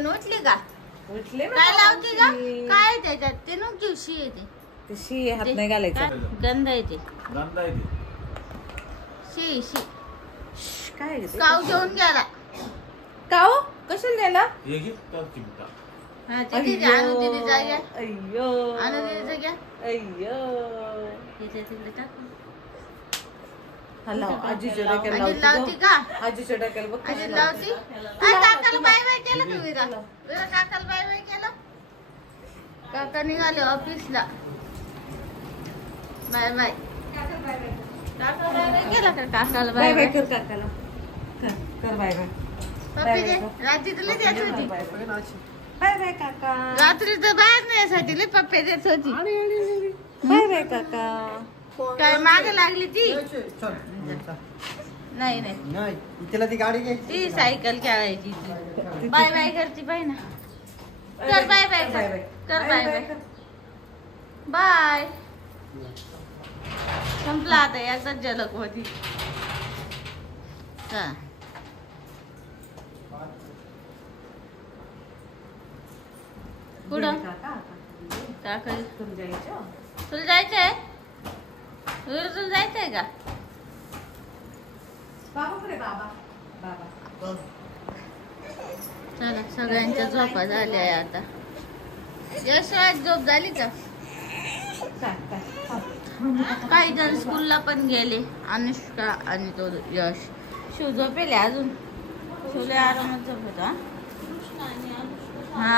झोपेन उठली का? उठले ना काय लावते का? काय त्याच्यात ते नको शी येते. ते शी हात नाही घालायचं. गंध येते. गंध आहे ते. शी शी. काय काव घेऊन गेला. काव कशाला द्यायला? हे घे तर चिमटा. हा ते दे आणू दे जाग्या. अय्यो आणू दे जाग्या. अय्यो इथे तिकडे टाक. हॅलो आजीच्या डोक्याला आजी लावती का? आजीच्या डोक्याला बघ कशी आजी लावती. काकाला बाय बाय केलं का विरा? विरा काकाला बाय बाय केलं? काका निघाले ऑफिसला. Bye bye. काका बाय बाय केलं का? काकाला बाय बाय बाय बाय. कर काकाला. कर बाय बाय. पप्पी दे. रात्री तुला देत होती. बाय बाय काका. रात्री तर बाहेर नेण्यासाठी लई पप्पी देत होती. बाय बाय काका. काय मागे लागली ती? नाही नाही नाही तिला ती गाडी घ्यायची. ती सायकल खेळायची ती. बाय बाय करती बाय ना. कर बाय बाय कर. कर बाय बाय. बाय. संपला आता एकदाच झलक होती. का कुठं टाकल? तुला जायचंय? तुला जायचंय का? चला सगळ्यांच्या झोपा झाल्या आता. यशात झोप झाली का? काही जण स्कूलला पण गेले. अनुष्का आणि तो यश. शिव झोपेले अजून. शिवले आरामात झोपत. हा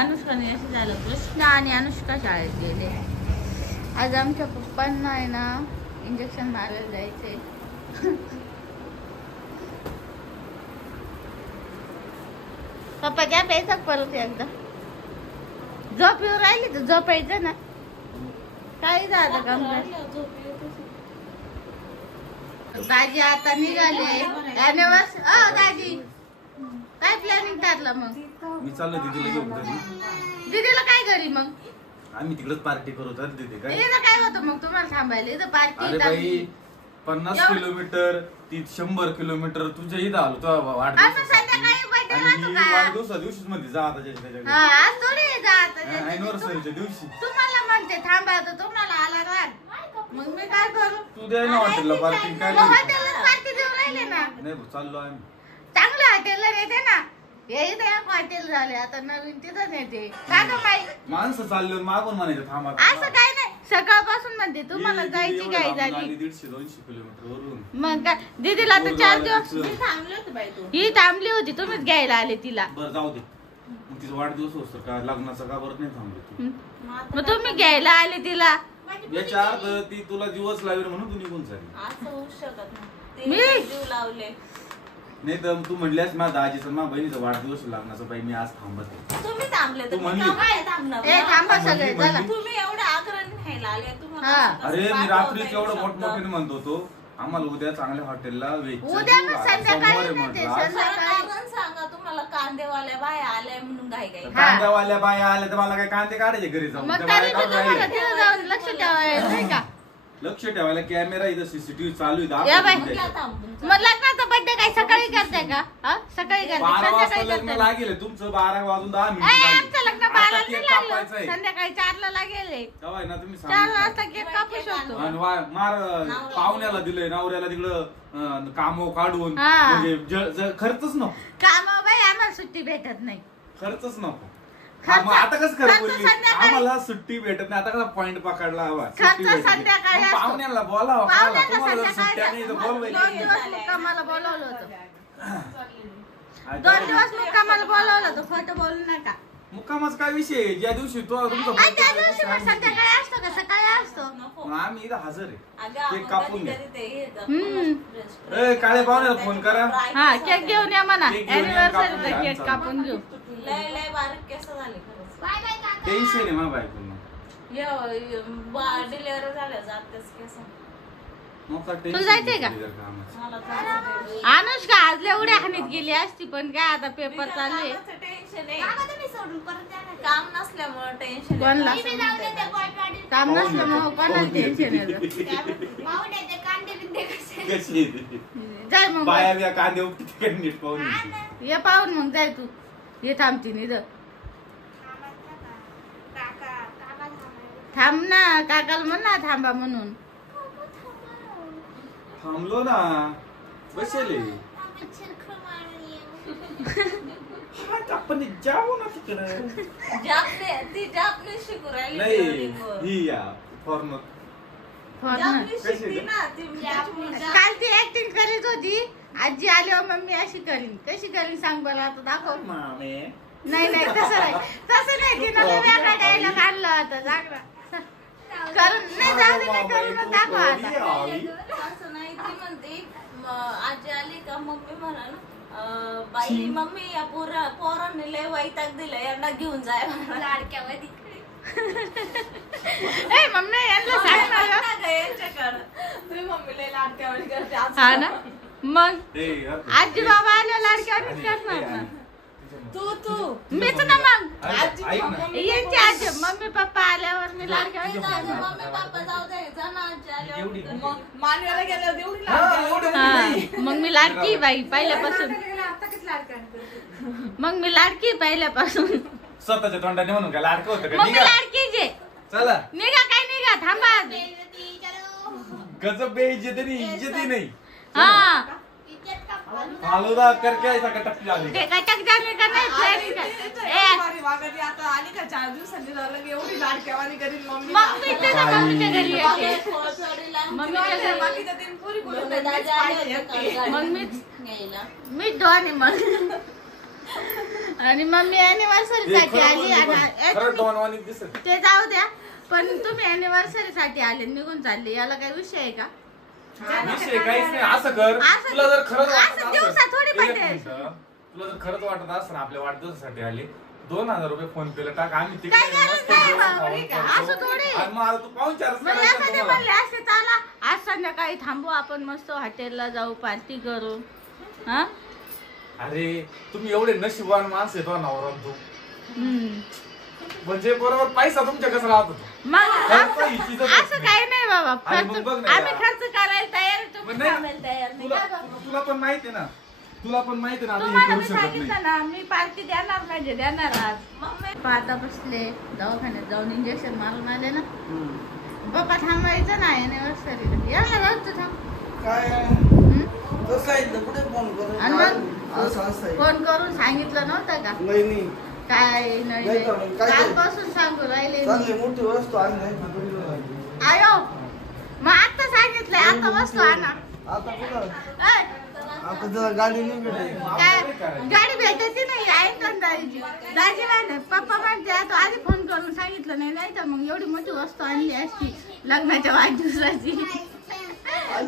अनुष्काने यश झालं. कृष्णा आणि अनुष्का शाळेत गेले. आज आमच्या पप्पांना आहे ना इंजेक्शन मारायला जायचंय. पप्पा क्या प्यायचा परत एकदा? झोप येऊ राहिली तर झोपायचं ना. काही झालं काम दाजी आता निघाले. दाजी काय प्लॅनिंग ठरलं मग? मी चाललो दीदीला घेऊन घरी. दीदीला काय घरी मग? आम्ही तिकडेच पार्टी करू तर दीदी काय. दीदीला काय होतं मग तुम्हाला थांबायला? इथं पार्टी. अरे बाई 50 किलोमीटर ती 100 किलोमीटर तुझ्या इथं आलो तो वाढदिवसा दिवशीच मध्ये जा आता अॅनिव्हर्सरीच्या दिवशी. तुम्हाला म्हणते थांबा तर तुम्हाला आला राग. मग मी काय करू? तू द्याय ना हॉटेलला पार्टी काय हॉटेलला पार्टी देऊन राहिले ना. नाही चाललो आम्ही. चांगलं हॉटेलला नेते ना. हे इथे एक हॉटेल झाले आता नवीन तिथं नेते. का ग बाई? माणसं चालले मागून म्हणायचं थांबा. असं काय नाही. सकाळपासून म्हणते तुम्हाला जायची काय झाली. 150-200 किलोमीटर वरून. मग काय दीदीला तर 4 दिवस ही थांबली होती. तुम्हीच घ्यायला आले तिला. बरं जाऊ दे. मग तिचा वाढदिवस असतो का लग्नाचा का बरं नाही थांबली. मग तुम्ही घ्यायला आले तिला. याच्या अर्थ ती तुला दिवस लावेल म्हणून तू निघून झाली. असं होऊ शकत नाही. जीव लावले नाही तर तू म्हणल्यास माझ्या दाजीचा माझ्या बहिणीचा वाढदिवस लग्नाचा बाई मी आज थांबत. तुम्ही थांबले तू म्हणली. ए थांबा सगळे चला. तुम्ही एवढं आग्रह घ्यायला आले तुम्हाला. अरे मी रात्री एवढं मोठमोठ्याने म्हणत होतो आम्हाला उद्या चांगल्या हॉटेलला उद्या मग संध्याकाळी नेते. कारण सांगा तुम्हाला कांदेवाल्या बाया आल्या म्हणून घाई घाई. कांद्यावाल्या बाया आल्या तर मला काय कांदे काढायचे घरी जाऊन. मग तरी मी तुम्हाला तिथं जाऊन लक्ष ठेवायचं नाही का? लक्ष ठेवायला कॅमेरा इथं सीसीटीव्ही चालू या बाई. आहे. मग लग्नाचा बर्थडे काय सकाळी करताय का? सकाळी करताय 12 वाजता संध्याकाळी लग्न करताय? लागेल तुमचं 12 वाजून 10 आमचं लग्न 12 ला केक लागलं. कापायचंय. संध्याकाळी 4 ला लागेल. तेव्हा ना तुम्ही 4 वाजता केक कापू शकतो. आणि मार पाहुण्याला दिलंय नवऱ्याला तिकडं कामो काढून हा. म्हणजे खर्चच नको. काम बाई आम्हाला सुट्टी भेटत नाही. खर्चच नको. खर्च- आता कसं खरं खर्च बोलली संध्याकाळी- आम्हाला सुट्टी भेटत नाही. आता कसा पॉइंट पकडला हवा. खर्च सुट्टी भेटली. संध्याकाळी मग असतो. पाहुण्याला बोलावं पाहुण्याला तुम्हाला जर संध्याकाळी सुट्ट्या नाही तर दोन बोलवायची. दिवस मुक्कामाला बोलवलं होतं. आता 2 दिवस मुक्कामाला बोलवलं होतं. खोटं बोलू नका. मुक्कामाचा काय विषय आहे? ज्या दिवशी तो तुमचा आणि त्या birthday दिवशी मग संध्याकाळी असतो का सकाळी असतो? मग आम्ही इथं हजर आहे. अगं केक कापून घ्या. हम्म. ए काळे पाहुण्याला फोन करा. हा केक घेऊन या म्हणा. केक घेऊन या, कापून अॅनिव्हर्सरीचा घ्या. केक कापून घेऊ. लय लय बारीक केस झाले खरंच. टेन्शन आहे माझ्या बायकोला. डिलिव्हरी झाल्या जातेच केस. तुला जायचंय का? मला तर अनुष्का आज एवढ्या हानीत गेली असती पण काय आता पेपर चालू आहे. टेन्शन आहे. काम नसल्यामुळे टेन्शन. कोणला? काम नसल्यामुळे कोणाला टेन्शन येतं. कशी जाय मग बाया बिया कांदे उपटी नीट पाहून ये पाहून मग जाय तू. हे थांबती इथं. थांब ना, काकाला म्हण ना थांबा म्हणून. थांबलो ना, बसले. आपण जाऊ ना तिकडे. ती जापनीज शिकू राहिली. नाही ही या फॉर्मर. जापनीज शिकली ना ती. काल ती ऍक्टिंग करीत होती. आजी आल्यावर मम्मी अशी करीन. कशी करीन सांग बरं आता दाखव. नाही नाही तसं नाही तिनं वेगळा डायलॉग आणला होता. जागरा करून नाही जाऊ दे, नाही करूनच दाखव आता. असं नाही ती म्हणते आजी आली का मम्मी म्हणाल बाई मम्मी या पोरांनी लय वैताग दिलं यांना घेऊन जाय लाडक्यामध्ये. ए मम्मी यांना सांग ना गं. यांच्याकडं तुम्ही मम्मी लय लाडक्यामध्ये करते. हा ना मग आजी बाबा आल्या लाडक्यावरच करणार ना. तू मीच ना मग ऐक ना. यांची आजी मम्मी पप्पा आल्यावर मी लाडक्यावरच करणार. मम्मी पप्पा जाऊ दे जा ना आजी एवढी. आल्यावर मग मानवाला गेल्यावर एवढी हा मग मी लाडकी बाई पहिल्यापासून. मग मी लाडकी पहिल्यापासून. स्वतःच्या तोंडाने म्हणून काय लाडकं होतं का? मग मी निघा. लाडकी जे. चला. निघा काय निघा थांबा. गजब बेइज्जती नाही, इज्जती नाही. हा फालुदा करके ऐसा कटक झाली. ते कटक जाणे का नाही प्लॅनिंग वागती आता आली का 4 दिवसांनी झालं की एवढी लाडक्यावानी करीन मम्मी. मग मी त्याच्या मम्मीच्या घरी येते. मम्मीच्या बाकीच्या दिन पुरी बोलून मग मी डॉन मग. आणि मम्मी अॅनिव्हर्सरी साठी आली. खरं आणि डॉनवानी दिसत. ते जाऊ द्या पण तुम्ही अॅनिव्हर्सरी साठी आले निघून चालले याला काही विषय आहे का? विषय काहीच नाही. असं कर, असं- तुला जर खरंच वाटत असं दिवसात थोडी एक पाहिजे. मिनिटं. तुला जर खरंच वाटत असं आपल्या वाढदिवसासाठी आले 2000 रुपये फोन पेला टाक. आम्ही तिकडे काय गरज मस्त नाही जेवण बाबा, खाऊन ठीक आहे. करतो. असं थोडी. आणि मग आता तू पाहुणचारच मग करायचा एखादे तुम्हाला. म्हणले असते चला आज संध्याकाळी थांबू आपण मस्त हॉटेलला जाऊ पार्टी करू. हा अरे तुम्ही एवढे नशिबवान माणस येतो नवरा तू. हम्म. म्हणजे बरोबर पैसा तुमच्या कसं राहत होतो. मग खर्च हिचीच असं नाही. काही नाही बाबा. आणि मग खर्च बघ ना आम्ही यार. खर्च करायला तयार आहे, पण तुम्ही नाही, थांबायला तयार नाही का गं? तुला पण माहिती आहे ना, तुला पण माहिती आहे ना, आता हे तुम्हाला करू मी शकत नाही. सांगितलं ना मी पार्टी देणार म्हणजे देणार आज. पप्पा आता बसले दवाखान्यात जाऊन इंजेक्शन मारून आले ना. पप्पा थांबायचं नाही अॅनिव्हर्सरी यायला जाऊ थांब. काय हम्म? कसं आहे इथं? कुठे फोन करून आणि मग असं आहे. फोन करून सांगितलं नव्हतं का? नाही काय नाही नाही का मग? काय कालपासून सांगू राहिले चांगली मी. मोठी वस्तू आणली. आयो मग आता सांगितलंय आता वस्तू आणा. आता कुठं ऐ, आता जरा गाडी नाही भेटेल. काय गाडी भेटायची नाही आहे का दाजी? दाजी नाही पप्पा म्हणते आता आधी फोन करून सांगितलं नाही नाही तर मग एवढी मोठी वस्तू आणली असती लग्नाच्या वाढदिवसाची.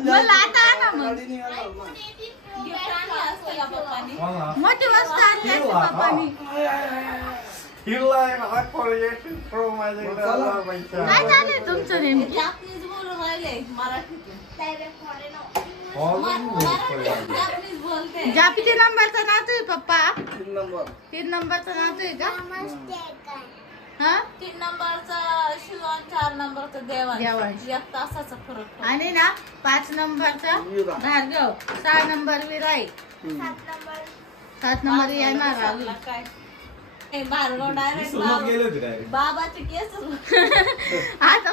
मला आता आणा मग गाडी नाही आला मग. गिफ्ट आणलं असतं का पप्पानी? मला मोठी वस्तू आणली असती पप्पानी. हिरलाय मला कोरिएशन प्रो माझ्या इकडे चला. आला पैसा. काय झालंय तुमचं नेमकी? जापनीज बोलून राहिले मराठीतून. जापनीज बोलते. जापीच्या नंबरचा नातू आहे पप्पा. 3 नंबर 3 नंबरचा नातू आहे का? हा 3 नंबरचा शिव आणि 4 नंबरचा देवांश. देवांश. 1 तासाचा फरक पडतो. आणि ना 5 नंबरचा विरा. भार्गव. 6 नंबर विराई. 7 नंबर येणार अजून. आपला काय हे भार्गव मी डायरेक्ट समोर गेलो होतो direct. बाबाचे केस आता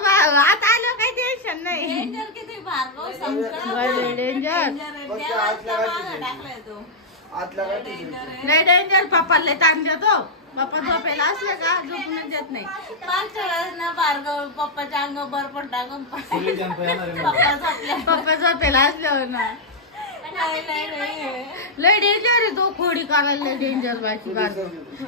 आलो काही टेन्शन नाही. डेंजर किती भार्गव संकट लय डेंजर. टाकलाय तो आतल्या गाठी डेंजर आहे. लय डेंजर पप्पा लय ताण देतो. पप्पा झोपेला असले का झोपूनच देत नाही. मागच्या वेळेस ना भार्गव पप्पाच्या अंग बरपट टाकून फुले जंप येणार आहे पप्पा मला. झोपल्या. पप्पा झोपेला असल्यावर ना नाही. लय डेंजर आहे तो. खोडी करायला लय डेंजर बाकी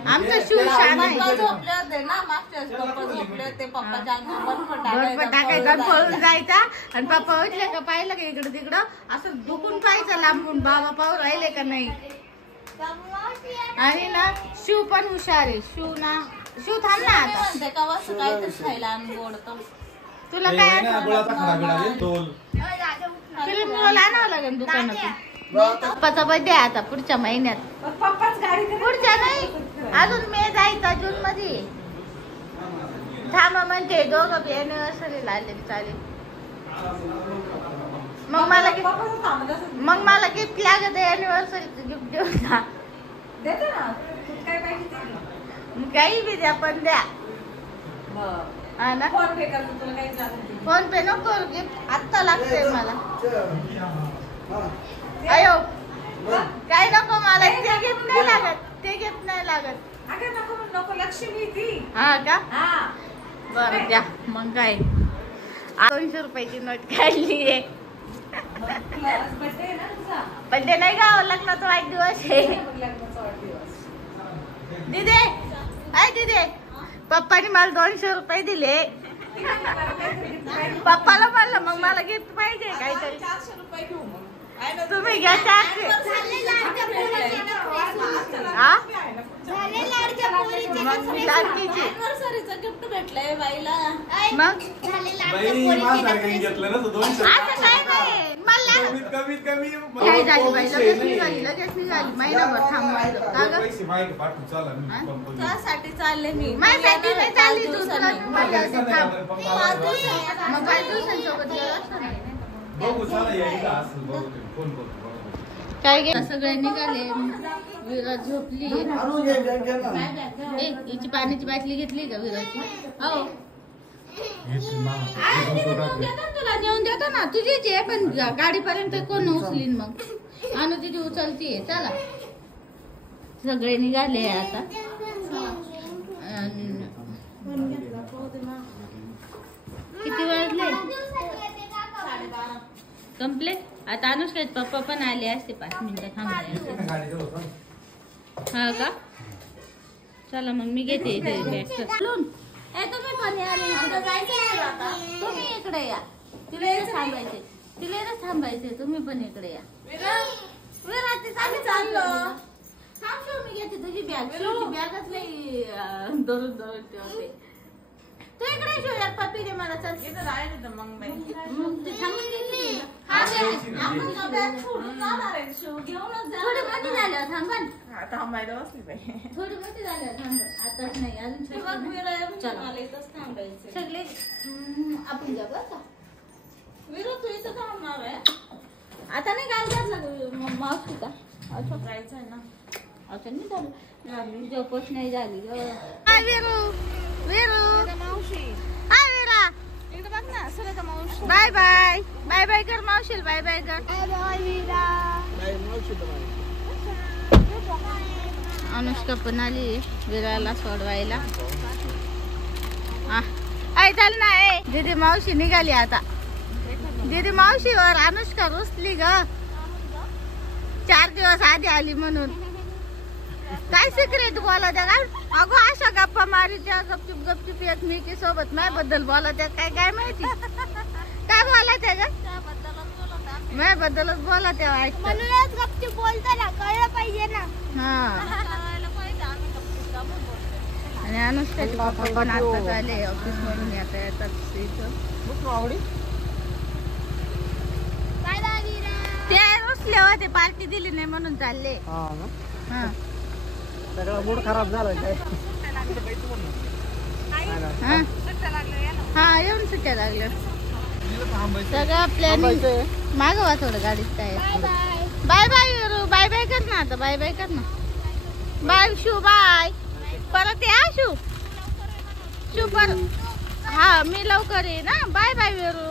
आमचा शिव शान पप्पा आहे. झोपले होते ना मागच्या वेळेस पप्पा झोपले होते पप्पाच्या अंग बरपट बरोबर टाकायचा आणि पळून जायचा. आणि पप्पा उठले का पाहिलं का इकडं तिकडं असं दुखून पाहायचं लांबून बाबा पाहू राहिले का नाही. आणि ना शिव पण हुशार आहे. शिव थांब ना आता. म्हणते का वस्तू काहीतरी खायला आणि गोडतो. तुला हे काय आहे ना, गुळाचा खडा बिडा आहे, ढोल. क्रीम रोल आणावं लागेल दुकानातून. पप्पाचा बर्थडे आहे आता पुढच्या महिन्यात. पुढच्या नाही अजून मे जायचा जून मध्ये. थांबा म्हणते दोघं बी अॅनिव्हर्सरीला आले चालेल. मग मला गिफ्ट लागत आहे अॅनिव्हर्सरीचं गिफ्ट देऊन जा. काही बी द्या पण द्या हा ना. फोन पे नको गिफ्ट आत्ता लागतंय मला. अयो काय नको मला ते गिफ्ट नाही लागत. ते गिफ्ट नाही लागत. नको लक्ष्मी ती. हा का बरं द्या मग काय. 200 रुपयाची नोट काढली आहे. बड्डे नाही का लग्नाचा वाढदिवस आहे. दिदे ऐ दिदे पप्पानी मला 200 रुपये दिले. पप्पाला म्हणलं मग मला गिफ्ट पाहिजे काहीतरी. 400 रुपये घेऊ मग. तुम्ही घ्या 400. हा मग मी लाडकीची गिफ्ट भेटलंय बाईला. मग घेतलं ना तो 200. असं काय नाही मला कमीत कमी काय झाली बाई लगेच निघाली महिनाभर थांबवायचं का गं? पैसे माहिती पाठवून चाला मी हा? पंप घेऊन. त्यासाठी चालले मी. माझ्यासाठी नाही चालली तू तुला पैसे नाही थांब. आले, पंप आला. मग 5 दिवसांसोबत गेलो असतो ना. बघू चला यायला असेल बघू ते, फोन करतो बघू. काय घे सगळे निघाले. विराज झोपली. आणून घे ना. हिची पाण्याची बाटली घेतली का विराची? हो तुला नेऊन देतो ना तुझीच आहे पण गाडीपर्यंत कोण उचलीन मग. आणू तिची उचलतीये. चला सगळे निघाले आता. किती वाजले? कंप्लेट. आता अनुष्का पप्पा पण आले असते 5 मिनिटं थांबले. हा का चला मग मी घेते इथे बॅग. तुम्ही पण तुम्ही इकडे या. तिला थांबायचे थांबायचे. तुम्ही पण इकडे या. आम्ही चाललो. थांबलो मी घेते तुझी बॅग. बॅगच नाही धरून ठेवते. तू इकडे शिवयात पप्पी दे मला. चल इथं राहिले मग ते थांबून घेतली. थोडी मोठी झाल्यावर थांबन. थांबायला बसली बाई. थोडी मोठी झाल्यावर थांब. आताच नाही अजून सगळे आपण जाऊ बरं का. विरोध तू इथं थांबणार आहे. आता नाही काय घातलं मावशी का असं जायचंय ना. असं नाही झालं. झोपच नाही झाली ग. हाय विरू विरू मावशी हाय विरा. इकडे बघ ना सुरेखा मावशी. बाय बाय बाय बाय कर मावशील. बाय बाय कर. अनुष्का पण आली विराला सोडवायला. ऐ चल ना. ए दीदी मावशी निघाली आता. दीदी मावशीवर अनुष्का रुसली ग. 4 दिवस आधी आली म्हणून. काय सिक्रेट बोला त्या काय. अगो अशा गप्पा मारीच्या गपचूप गपचूप एकमेकी सोबत माझ्याबद्दल बोला त्या काय काय माहिती. काय बोला त्या ग माझ्याबद्दलच बोला त्या. म्हणूनच गपचूप बोलताना कळलं पाहिजे ना. हा आणि अनुष्काचे पप्पा पण आताच आले ऑफिस मधून. आता येतात इथं. ते रुसले होते पार्टी दिली नाही म्हणून चालले. हा सगळा मूड खराब झाला काय. हा येऊन सुट्ट्या लागल्या. सगळं प्लॅनिंग मागवा थोडं गाडीत काय. Bye bye Viru. Bye bye कर ना आता. बाय बाय कर ना. Bye shoe. बाय परत या शू. शू परत. हा मी लवकर ये ना. Bye bye Veeru.